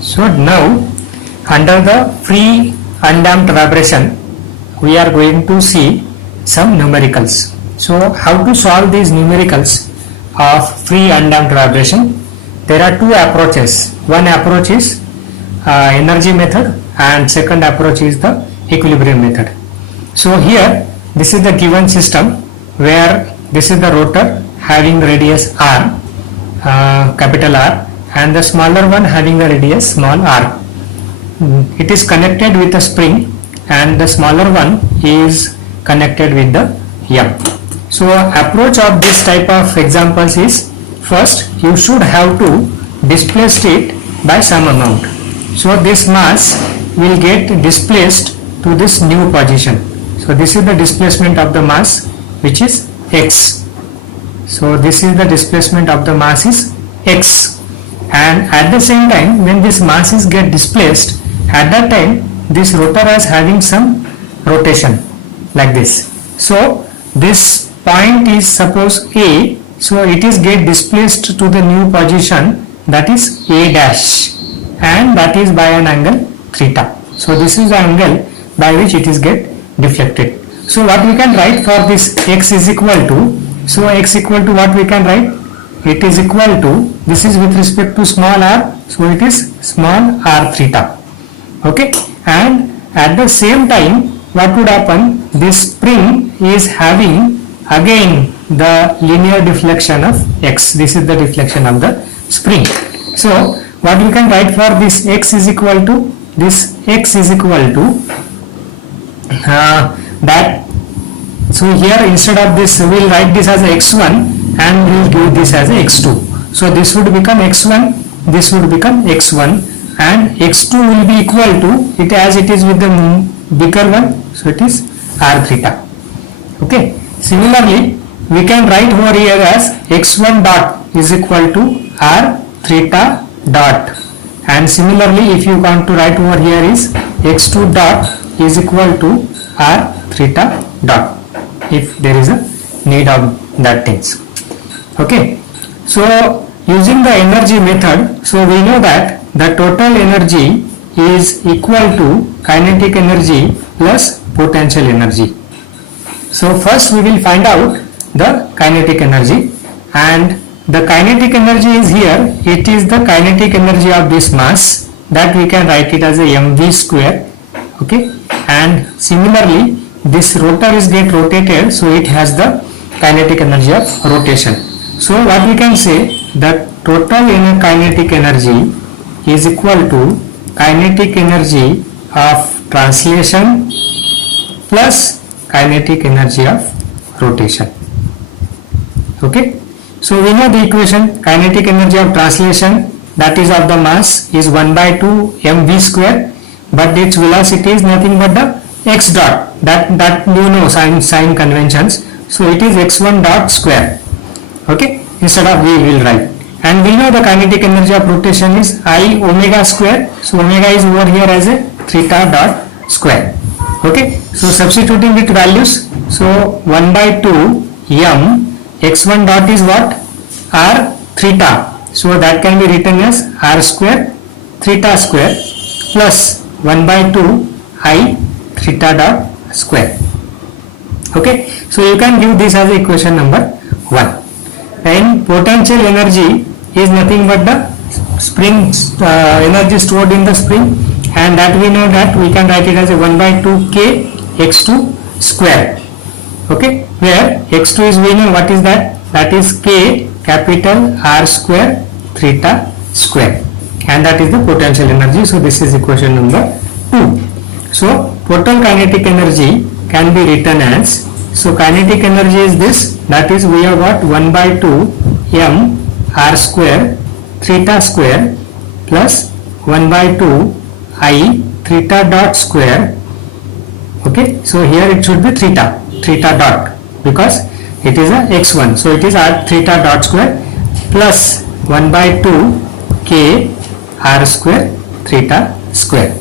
So now under the free undamped vibration we are going to see some numericals. So how to solve these numericals of free undamped vibration? There are two approaches. One approach is energy method and second approach is the equilibrium method. So here this is the given system where this is the rotor having radius r, capital R, and the smaller one having the radius small r. It is connected with a spring and the smaller one is connected with the M. So approach of this type of examples is, first you should have to displace it by some amount. So this mass will get displaced to this new position. So this is the displacement of the mass, which is x. So this is the displacement of the mass is x, and at the same time when this mass is get displaced, at that time this rotor is having some rotation like this. So this point is suppose A, so it is get displaced to the new position, that is A dash, and that is by an angle theta. So this is the angle by which it is get deflected. So what we can write for this x is equal to, so x equal to what we can write? It is equal to, this is with respect to small r, so it is small r theta. Okay, and at the same time what would happen, this spring is having again the linear deflection of x. This is the deflection of the spring. So what we can write for this x is equal to, this x is equal to that, so here instead of this we will write this as x1 and we will give this as x2. So this would become x1, this would become x1, and x2 will be equal to it as it is with the bigger one, so it is r theta. Okay, similarly we can write over here as x1 dot is equal to r theta dot, and similarly if you want to write over here is x2 dot is equal to r theta dot, if there is a need of that things. Okay, so using the energy method, so we know that the total energy is equal to kinetic energy plus potential energy. So first we will find out the kinetic energy, and the kinetic energy is here, it is the kinetic energy of this mass, that we can write it as a mv square. Okay, and similarly this rotor is get rotated, so it has the kinetic energy of rotation. So what we can say, that total inner kinetic energy is equal to kinetic energy of translation plus kinetic energy of rotation. Okay, so we know the equation, kinetic energy of translation, that is of the mass, is 1 by 2 mv square, but its velocity is nothing but the x dot, that you know sign conventions, so it is x1 dot square. Okay, instead of we will write, and we know the kinetic energy of rotation is I omega square, so omega is over here as a theta dot square. Okay, so substituting it values, so 1 by 2 m x1 dot is what, r theta, so that can be written as r square theta square plus 1 by 2 I theta dot square. Okay, so you can give this as equation number 1. And potential energy is nothing but the spring energy stored in the spring, and that we know that we can write it as a 1 by 2 k x2 square. Okay, where x2 is, we know what is that, that is k capital R square theta square, and that is the potential energy. So this is equation number 2. So total kinetic energy can be written as, so kinetic energy is this, that is we have got 1 by 2 m r square theta square plus 1 by 2 I theta dot square. Okay, so here it should be theta dot, because it is a x1, so it is r theta dot square plus 1 by 2 k r square theta square.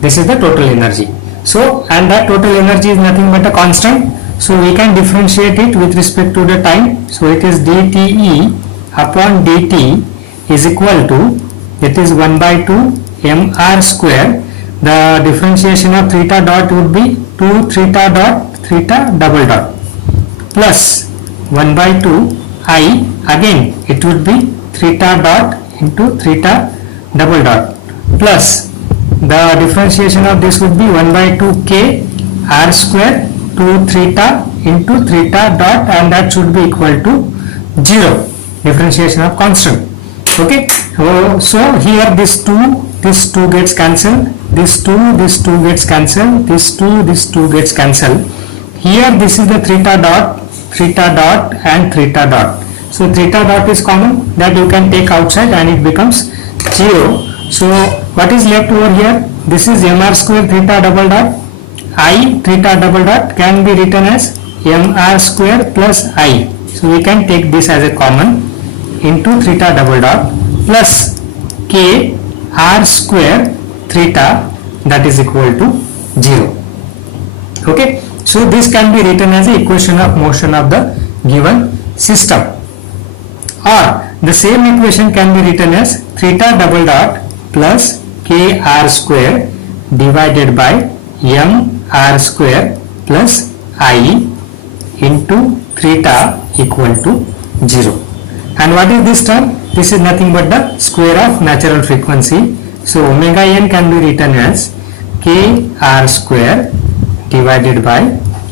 This is the total energy. So, and that total energy is nothing but a constant, so we can differentiate it with respect to the time. So it is dTe upon dt is equal to, it is 1 by 2 mr square, the differentiation of theta dot would be 2 theta dot theta double dot plus 1 by 2 I, again it would be theta dot into theta double dot plus the differentiation of this would be 1 by 2 k r square 2 theta into theta dot, and that should be equal to 0, differentiation of constant. Okay, so here this 2 gets cancelled, this 2 gets cancelled, this 2 gets cancelled. Here this is the theta dot and theta dot. So theta dot is common, that you can take outside and it becomes 0. So what is left over here? This is mr square theta double dot. I theta double dot can be written as mr square plus I. So we can take this as a common into theta double dot plus k r square theta, that is equal to 0. Okay, so this can be written as the equation of motion of the given system, or the same equation can be written as theta double dot plus k r square divided by m r square plus I into theta equal to 0. And what is this term? This is nothing but the square of natural frequency. So omega n can be written as k r square divided by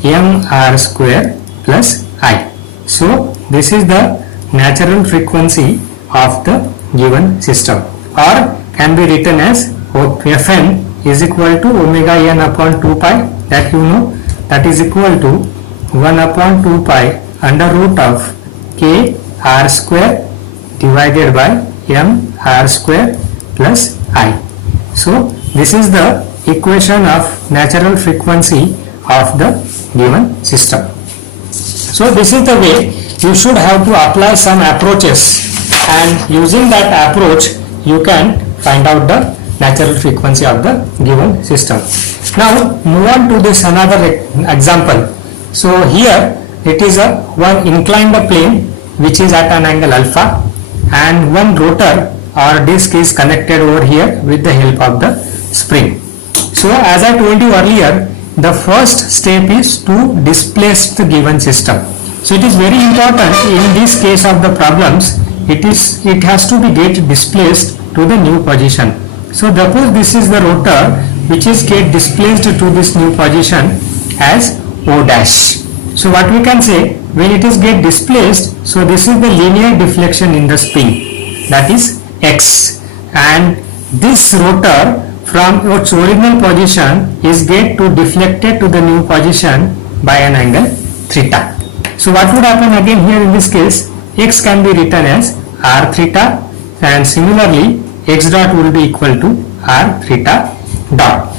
m r square plus I. So this is the natural frequency of the given system, or can be written as Fn is equal to omega n upon 2 pi, that you know, that is equal to 1 upon 2 pi under root of k r square divided by m r square plus I. So this is the equation of natural frequency of the given system. So this is the way you should have to apply some approaches, and using that approach you can find out the natural frequency of the given system. Now move on to this another example. So here it is a one inclined plane which is at an angle alpha, and one rotor or disc is connected over here with the help of the spring. So as I told you earlier, the first step is to displace the given system. So it is very important in this case of the problems, it has to be get displaced to the new position. So suppose this is the rotor which is get displaced to this new position as O dash. So what we can say, when it is get displaced, so this is the linear deflection in the spring, that is x, and this rotor from its original position is get to deflected to the new position by an angle theta. So what would happen again here in this case, x can be written as r theta, and similarly x dot will be equal to r theta dot.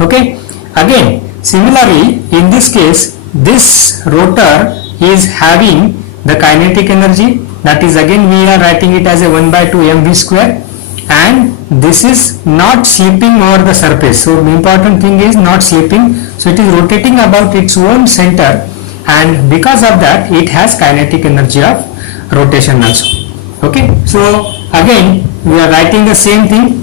Okay, again similarly in this case, this rotor is having the kinetic energy, that is again we are writing it as a 1 by 2 mv square, and this is not slipping over the surface. So important thing is not slipping, so it is rotating about its own center, and because of that it has kinetic energy of rotation also. Okay, so again we are writing the same thing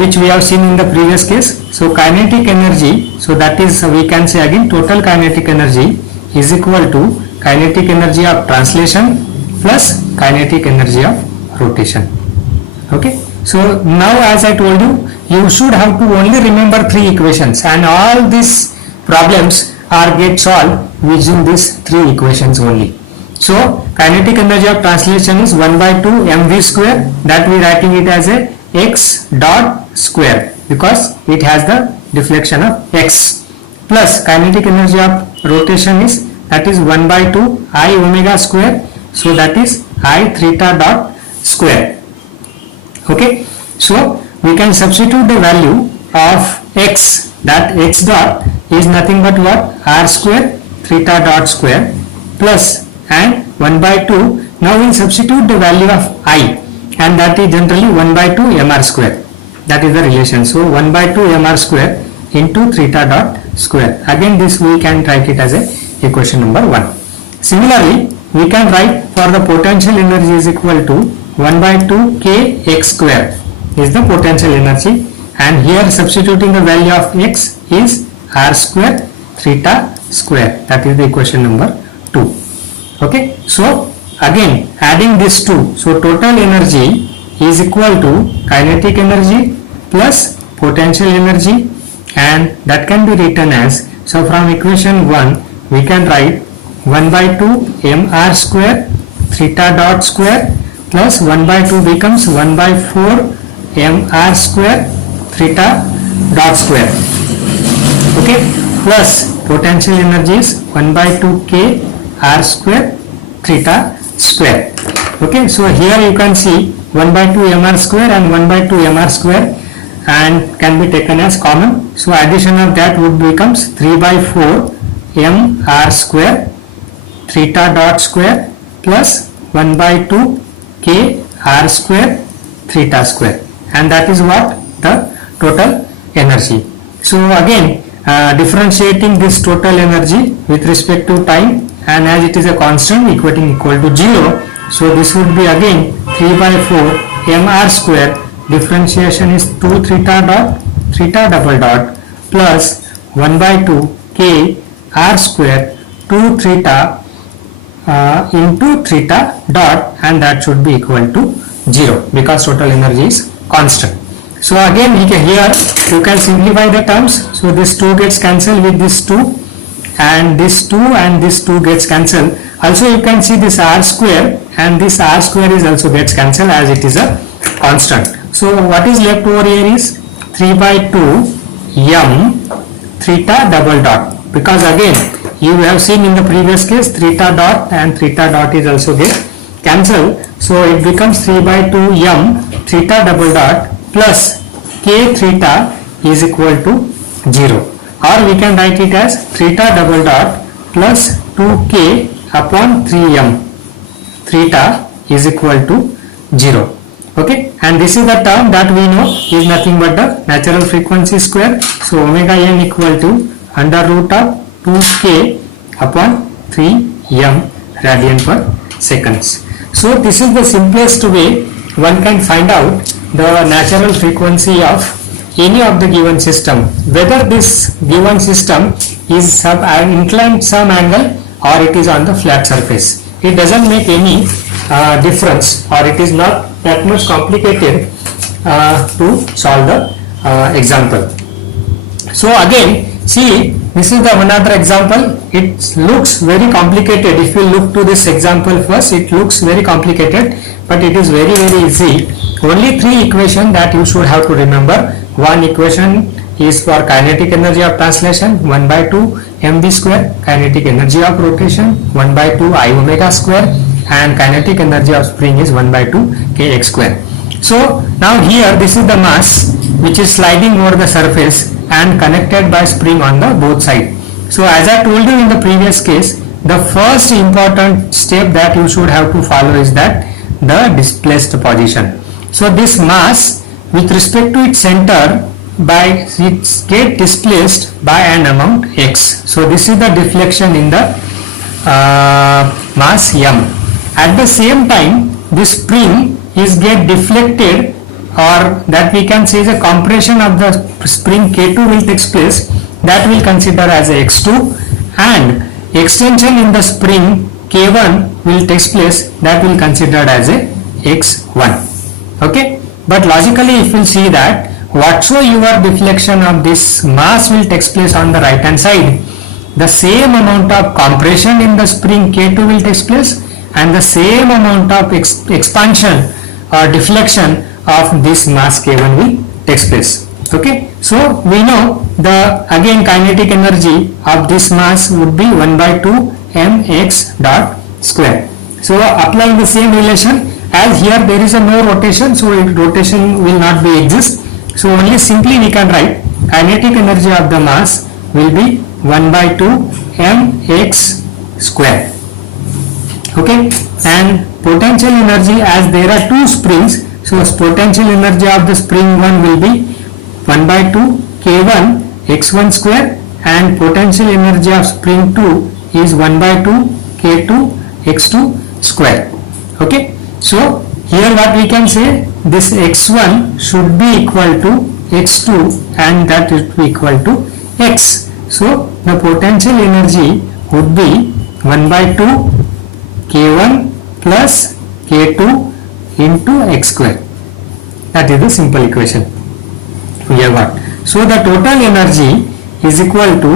which we have seen in the previous case. So kinetic energy, so that is we can say again total kinetic energy is equal to kinetic energy of translation plus kinetic energy of rotation. Okay, so now as I told you, you should have to only remember 3 equations, and all these problems are get solved using these 3 equations only. So kinetic energy of translation is 1 by 2 mv square, that we writing it as a x dot square because it has the deflection of x, plus kinetic energy of rotation is, that is 1 by 2 I omega square, so that is I theta dot square. Okay, so we can substitute the value of x, that x dot is nothing but what, r square theta dot square plus and 1 by 2. Now we will substitute the value of I, and that is generally 1 by 2 mr square, that is the relation. So 1 by 2 mr square into theta dot square, again this we can write it as a equation number 1. Similarly we can write for the potential energy is equal to 1 by 2 k x square is the potential energy, and here substituting the value of x is r square theta square. That is the equation number 2. Okay, so again adding this 2, so total energy is equal to kinetic energy plus potential energy, and that can be written as, so from equation 1 we can write 1 by 2 mr square theta dot square plus 1 by 2 becomes 1 by 4 mr square theta dot square. Okay, plus potential energy is 1 by 2 k r square theta square. Okay, so here you can see 1 by 2 mr square and 1 by 2 mr square and can be taken as common. So addition of that would becomes 3 by 4 mr square theta dot square plus 1 by 2 k r square theta square, and that is what the total energy. So again differentiating this total energy with respect to time, and as it is a constant equating equal to 0, so this would be again 3 by 4 mr square, differentiation is 2 theta dot theta double dot plus 1 by 2 k r square 2 theta into theta dot, and that should be equal to 0 because total energy is constant. So again here you can simplify the terms, so this 2 gets cancelled with this 2, and this 2 and this 2 gets cancelled. Also you can see this r square and this r square is also gets cancelled as it is a constant. So what is left over here is 3 by 2 m theta double dot, because again you have seen in the previous case theta dot and theta dot is also get cancelled, so it becomes 3 by 2 m theta double dot plus k theta is equal to 0, or we can write it as theta double dot plus 2k upon 3m theta is equal to 0. Okay, and this is the term that we know is nothing but the natural frequency square, so omega n equal to under root of 2k upon 3m radian per seconds. So this is the simplest way one can find out the natural frequency of any of the given system, whether this given system is inclined some angle or it is on the flat surface. It doesn't make any difference, or it is not that much complicated to solve the example. So again see, this is the another example. It looks very complicated. If you look to this example first, it looks very complicated, but it is very easy. Only 3 equations that you should have to remember. One equation is for kinetic energy of translation, 1 by 2 mv square, kinetic energy of rotation 1 by 2 I omega square, and kinetic energy of spring is 1 by 2 kx square. So now here this is the mass which is sliding over the surface and connected by spring on the both sides. So as I told you in the previous case, the first important step that you should have to follow is that the displaced position. So this mass with respect to its center by it get displaced by an amount x. So this is the deflection in the mass m. At the same time this spring is get deflected, or that we can say is a compression of the spring K2 will take place, that will consider as a x2, and extension in the spring K1 will take place, that will considered as a x1. Okay, but logically if you see that whatsoever deflection of this mass will take place on the right hand side, the same amount of compression in the spring K2 will take place, and the same amount of expansion or deflection of this mass K1 will take place. Okay, so we know the again kinetic energy of this mass would be 1 by 2 mx dot square. So applying the same relation, as here there is a no rotation, so rotation will not be exist, so only simply we can write kinetic energy of the mass will be 1 by 2 mx square. Okay, and potential energy, as there are 2 springs, so potential energy of the spring 1 will be 1 by 2 k1 x1 square, and potential energy of spring 2 is 1 by 2 k2 x2 square. Okay, so here what we can say, this x1 should be equal to x2 and that is equal to x. So the potential energy would be 1 by 2 k1 plus k2 into x square. That is the simple equation we have got. So the total energy is equal to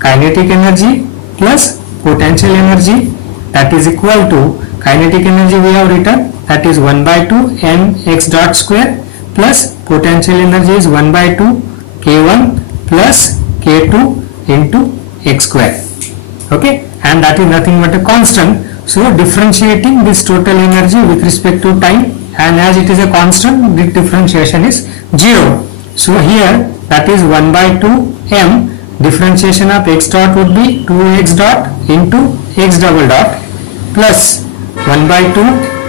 kinetic energy plus potential energy, that is equal to kinetic energy we have written, that is 1 by 2 mx dot square, plus potential energy is 1 by 2 k1 plus k2 into x square. Okay, and that is nothing but a constant. So differentiating this total energy with respect to time, and as it is a constant, the differentiation is 0. So here that is 1 by 2 m, differentiation of x dot would be 2x dot into x double dot plus 1 by 2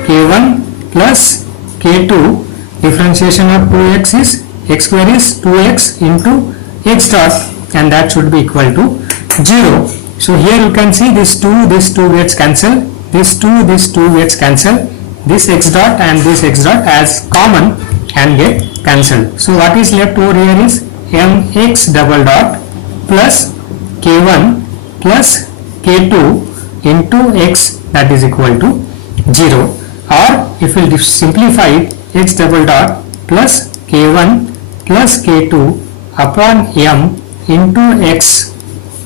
k1 plus k2, differentiation of 2x is x square is 2x into x dot, and that should be equal to 0. So here you can see this 2 gets cancelled, this 2 gets cancelled, this x dot and this x dot as common and get cancelled. So what is left over here is mx double dot plus k1 plus k2 into x, that is equal to 0, or if we simplify it, x double dot plus k1 plus k2 upon m into x,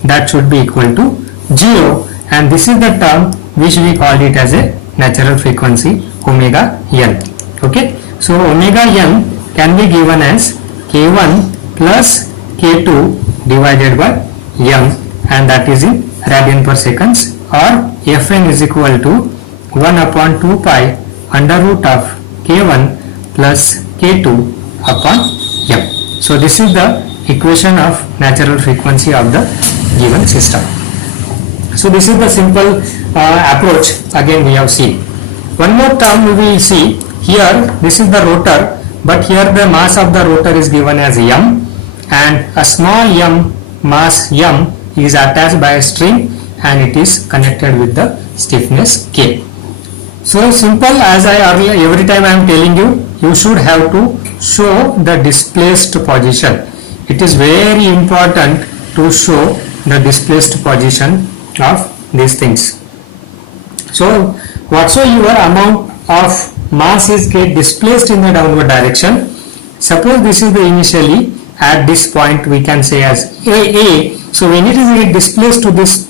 that should be equal to 0, and this is the term which we called it as a natural frequency omega n. Okay, so omega n can be given as k1 plus k2 divided by m, and that is in radian per seconds, or Fn is equal to 1 upon 2 pi under root of k1 plus k2 upon m. So this is the equation of natural frequency of the given system. So this is the simple approach again we have seen. One more term we will see here, this is the rotor, but here the mass of the rotor is given as m, and a small m, mass m, is attached by a string and it is connected with the stiffness k. So simple, as I earlier, every time I am telling you, you should have to show the displaced position. It is very important to show the displaced position of these things. So whatsoever amount of mass is get displaced in the downward direction, suppose this is the initially at this point we can say as A. So when it is get displaced to this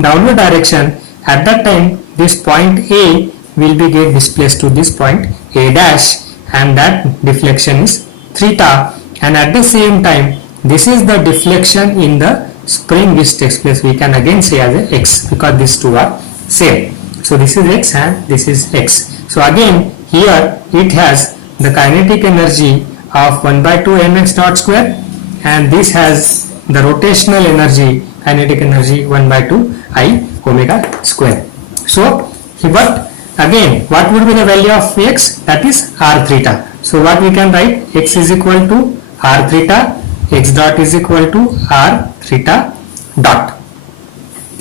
downward direction, at that time this point A will be get displaced to this point A dash, and that deflection is theta, and at the same time this is the deflection in the spring which takes place, we can again say as a x, because these two are same. So this is x and this is x. So again here it has the kinetic energy of 1 by 2 mx dot square, and this has the rotational energy, kinetic energy 1 by 2 I omega square. So but again what would be the value of x? That is r theta. So what we can write, x is equal to r theta, x dot is equal to r theta dot.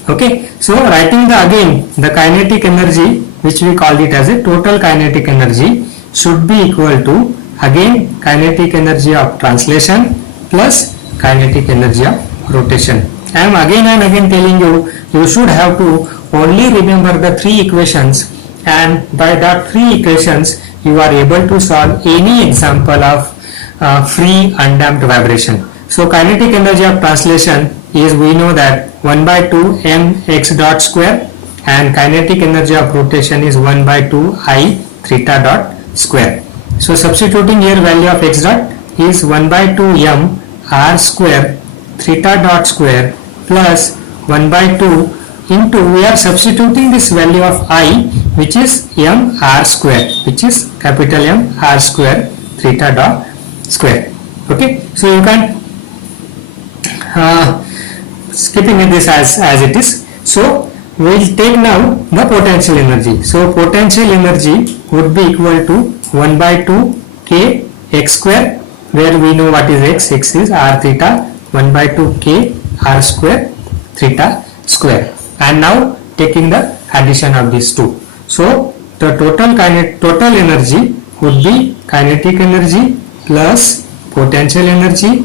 Okay, so writing the again the kinetic energy which we called it as a total kinetic energy should be equal to again kinetic energy of translation plus kinetic energy of rotation. I am again and again telling you, you should have to only remember the three equations, and by that three equations you are able to solve any example of free undamped vibration. So kinetic energy of translation is, we know that 1 by 2 mx dot square, and kinetic energy of rotation is 1 by 2 I theta dot square. So substituting here value of x dot is 1 by 2 m r square theta dot square plus 1 by 2 into, we are substituting this value of I which is m r square, which is capital M r square theta dot square. Okay, so you can skipping this as it is. So we will take now the potential energy. So potential energy would be equal to 1 by 2 k x square, where we know what is x is r theta, 1 by 2 k r square theta square, and now taking the addition of these two. So the total energy would be kinetic energy plus potential energy,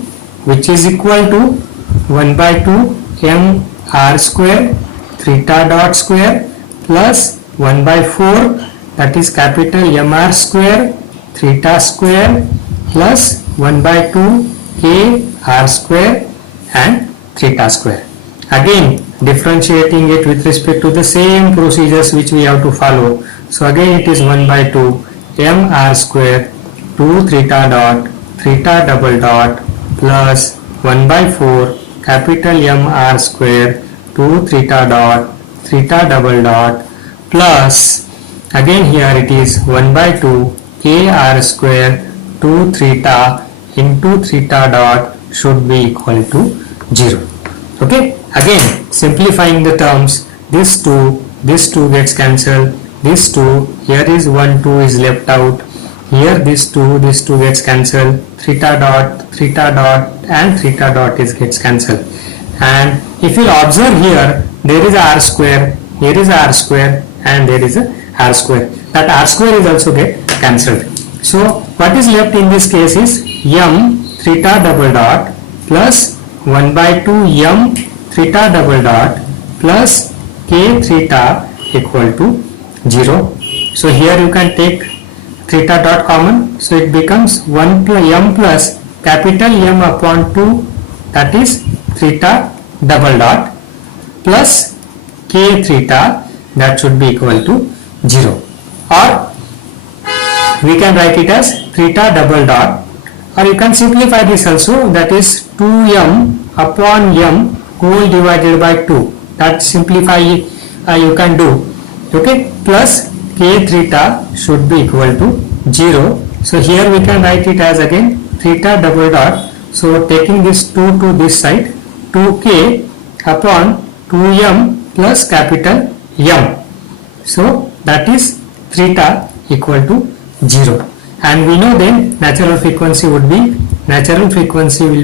which is equal to 1 by 2 m r square theta dot square plus 1 by 4, that is capital M r square theta square plus 1 by 2 k r square and theta square. Again differentiating it with respect to the same procedures which we have to follow. So again it is 1 by 2 m r square 2 theta dot theta double dot plus 1 by 4 capital M r square 2 theta dot theta double dot plus again here it is 1 by 2 k r square 2 theta into theta dot should be equal to 0. Okay, again simplifying the terms, this 2 gets cancelled, this 2, here is 1 2 is left out, here this 2 gets cancelled, theta dot and theta dot gets cancelled. And if you observe here, there is r square, here is r square and there is a r square, that r square is also get cancelled. So what is left in this case is m theta double dot plus 1 by 2 m theta double dot plus k theta equal to 0. So here you can take theta dot common, so it becomes 1 plus m plus capital M upon 2, that is theta double dot plus k theta, that should be equal to 0, or we can write it as theta double dot, or you can simplify this also, that is 2m upon m whole divided by 2, that simplify you can do, okay, plus k theta should be equal to 0. So here we can write it as again theta double dot, so taking this 2 to this side, 2k upon 2m plus capital M, so that is theta equal to 0. And we know then natural frequency will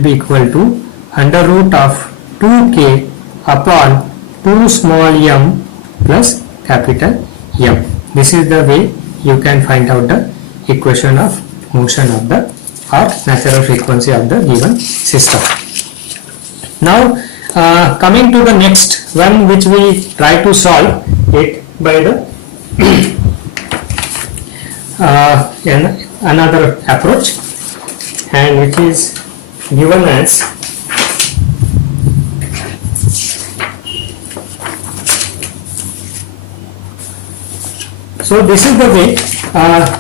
be equal to under root of 2k upon 2 small m plus capital M. This is the way you can find out the equation of motion of the or natural frequency of the given system. Now coming to the next one, which we try to solve it by the another approach, and which is given as so this is the way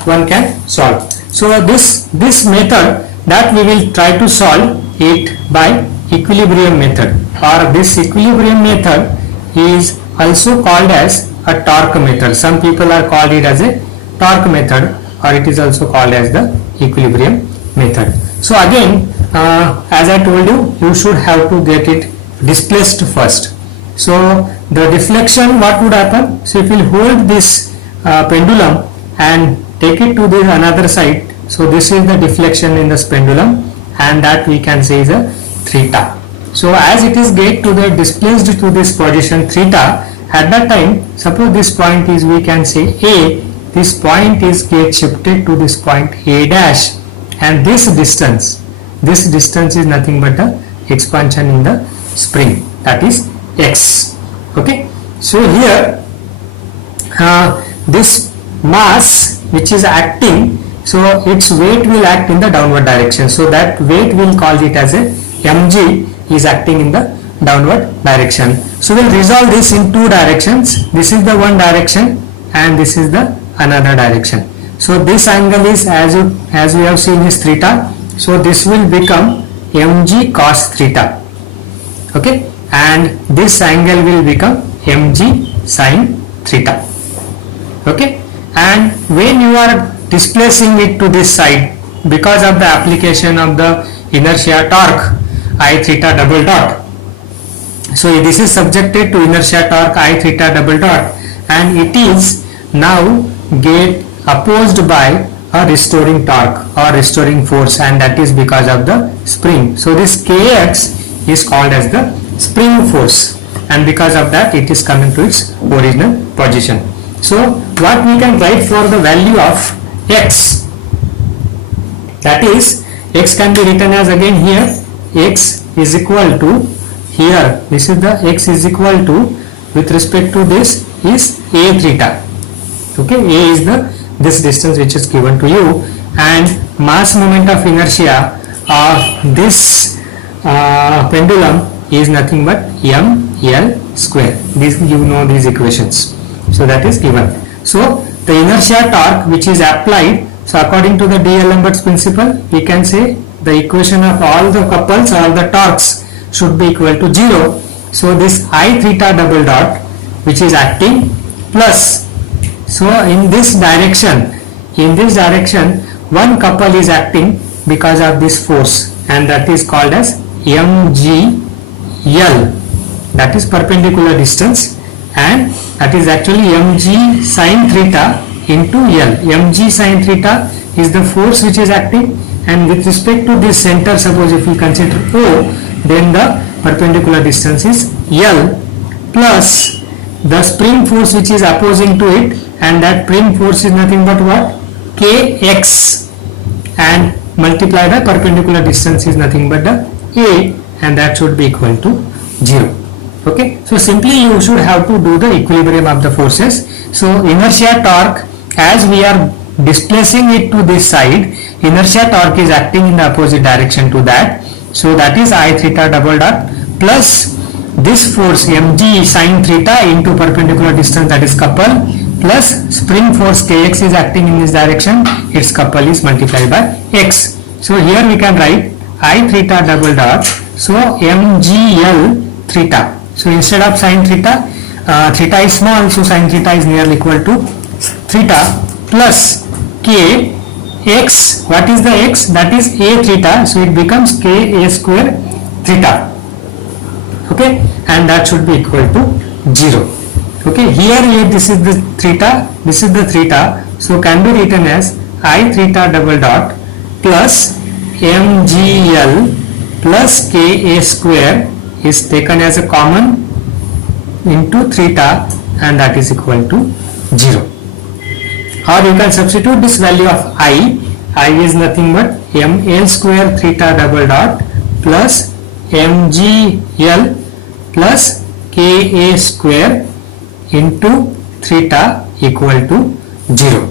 one can solve. So this method that we will try to solve it by equilibrium method, or this equilibrium method is also called as a torque method. Some people are called it as a torque method, or it is also called as the equilibrium method. So again as I told you, you should have to get it displaced first. So the deflection, what would happen? So if you hold this pendulum and take it to the another side, so this is the deflection in this pendulum, and that we can say is a theta. So as it is get to the displaced to this position theta, at that time suppose this point is, we can say A, this point is get shifted to this point A dash, and this distance is nothing but the expansion in the spring, that is x. Okay, so here this mass which is acting, so its weight will act in the downward direction, so that weight will call it as a mg is acting in the downward direction. So we'll resolve this in two directions. This is the one direction and this is the another direction. So this angle is, as we have seen, is theta, so this will become mg cos theta, okay, and this angle will become mg sin theta, okay. And when you are displacing it to this side, because of the application of the inertia torque I theta double dot, so this is subjected to inertia torque I theta double dot, and it is now get opposed by a restoring torque or restoring force, and that is because of the spring. So this kx is called as the spring force, and because of that it is coming to its original position. So what we can write for the value of x, that is x can be written as again here x is equal to, here this is the x is equal to, with respect to this is a theta. Okay, a is the this distance which is given to you, and mass moment of inertia of this pendulum is nothing but ml square. This, you know these equations, so that is given. So the inertia torque which is applied, so according to the D'Alembert's principle, we can say the equation of all the couples or the torques should be equal to 0. So this I theta double dot which is acting plus, so in this direction one couple is acting because of this force, and that is called as mgl, that is perpendicular distance, and that is actually mg sine theta into L. mg sine theta is the force which is acting, and with respect to this center, suppose if we consider O, then the perpendicular distance is L plus the spring force which is opposing to it, and that spring force is nothing but what? Kx, and multiply the perpendicular distance is nothing but the A, and that should be equal to 0. Okay, so simply you should have to do the equilibrium of the forces. So inertia torque, as we are displacing it to this side, inertia torque is acting in the opposite direction to that, so that is I theta double dot plus this force mg sine theta into perpendicular distance, that is couple, plus spring force kx is acting in this direction, its couple is multiplied by x. So here we can write I theta double dot, so mgl theta. So instead of sine theta, theta is small, so sine theta is nearly equal to theta plus k x. What is the x? That is a theta, so it becomes k a square theta. Okay, and that should be equal to 0. Okay, here this is the theta, this is the theta, so can be written as I theta double dot plus mgl plus ka square is taken as a common into theta, and that is equal to 0. Or you can substitute this value of I is nothing but ml square theta double dot plus mgl plus ka square into theta equal to 0.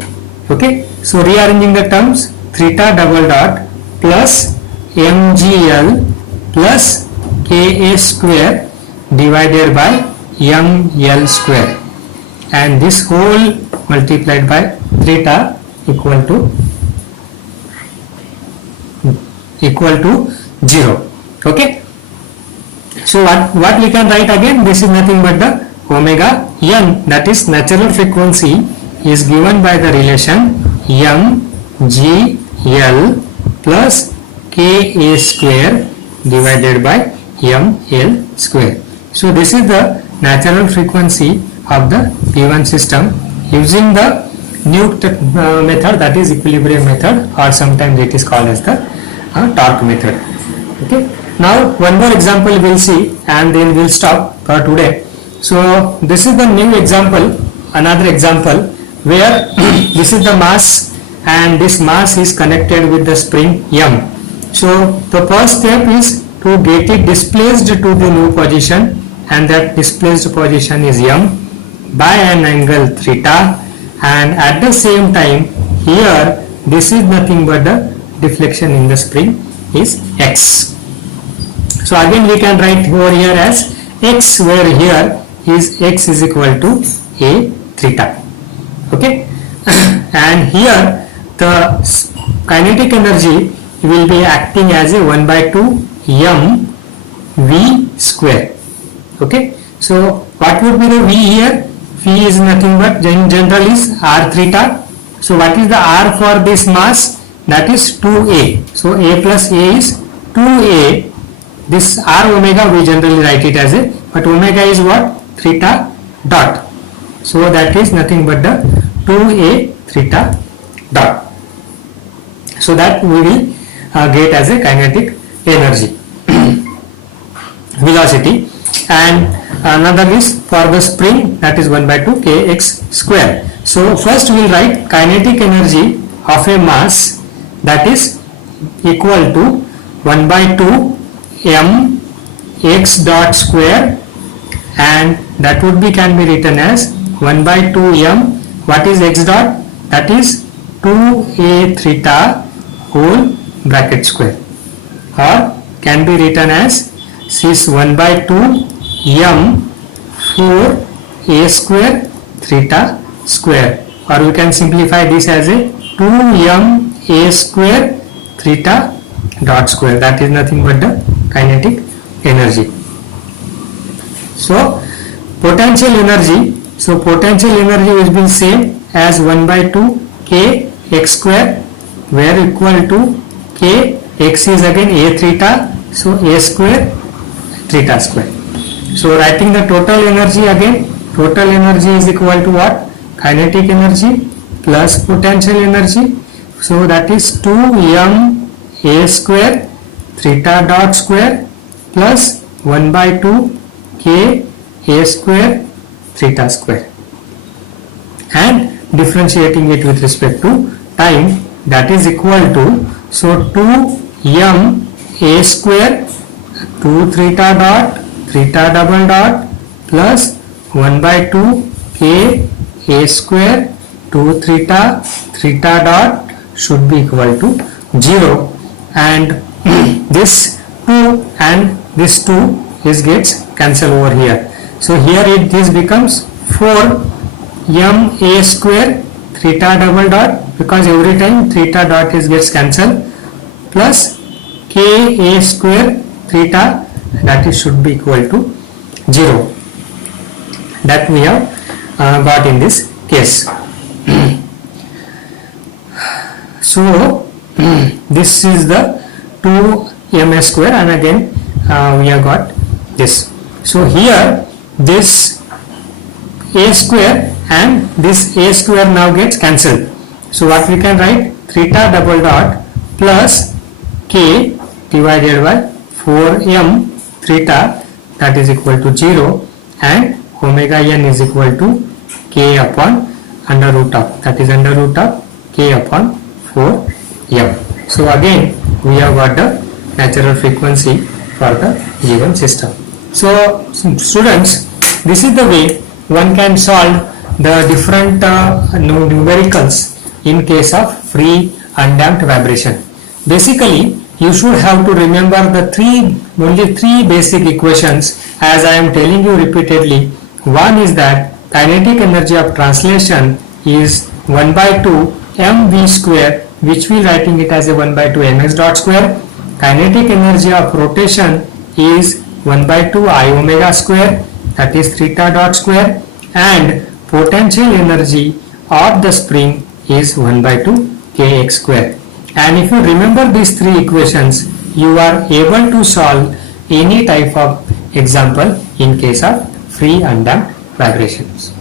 Okay, so rearranging the terms, theta double dot plus mgl plus ka square divided by ml square, and this whole multiplied by theta equal to 0. Okay, so what we can write again, this is nothing but the omega n, that is natural frequency, is given by the relation mgl plus ka square divided by ml square. So this is the natural frequency of the given system using the new method, that is equilibrium method, or sometimes it is called as the torque method. Okay, now one more example we will see, and then we will stop for today. So this is the new example, another example where this is the mass, and this mass is connected with the spring M. So the first step is to get it displaced to the new position, and that displaced position is M by an angle theta, and at the same time here this is nothing but the deflection in the spring is x. So again we can write over here as x, where here is x is equal to a theta. Okay, and here the kinetic energy will be acting as a 1 by 2 m v square. Okay, so what would be the v here? V is nothing but in general is r theta. So what is the r for this mass? That is 2a. So a plus a is 2a. This r omega we generally write it as a, but omega is what? Theta dot. So that is nothing but the 2a theta dot. So that we will get as a kinetic energy velocity. And another is for the spring, that is 1 by 2 kx square. So first we will write kinetic energy of a mass, that is equal to 1 by 2 m x dot square, and that would be can be written as 1 by 2 m, what is x dot, that is 2a theta whole bracket square, or can be written as is 1 by 2 m 4a square theta square, or we can simplify this as a 2m a square theta dot square, that is nothing but the kinetic energy. So potential energy, so potential energy has been same as 1 by 2 k x square, where equal to k, x is again a theta, so a square theta square. So writing the total energy again, total energy is equal to what? Kinetic energy plus potential energy, so that is 2m a square theta dot square plus 1 by 2 k a square theta square, and differentiating it with respect to time, that is equal to, so 2m a square 2 theta dot theta double dot plus 1 by 2 k a square 2 theta theta dot should be equal to 0, and this 2 and this 2 is gets cancelled over here. So here this becomes 4 m a square theta double dot, because every time theta dot is gets cancelled, plus k a square theta, that is should be equal to 0, that we have got in this case. So this is the 2m square, and again we have got this. So here this a square and this a square now gets cancelled. So what we can write, theta double dot plus k divided by 4m theta, that is equal to 0, and omega n is equal to k upon under root of, that is under root of k upon 4m. So again we have got the natural frequency for the given system. So students, this is the way one can solve the different numericals in case of free undamped vibration. Basically you should have to remember the only three basic equations, as I am telling you repeatedly. One is that kinetic energy of translation is 1 by 2 mv square, which we writing it as a 1 by 2 mx dot square. Kinetic energy of rotation is 1 by 2 I omega square, that is theta dot square, and potential energy of the spring is 1 by 2 kx square. And if you remember these three equations, you are able to solve any type of example in case of free undamped vibrations.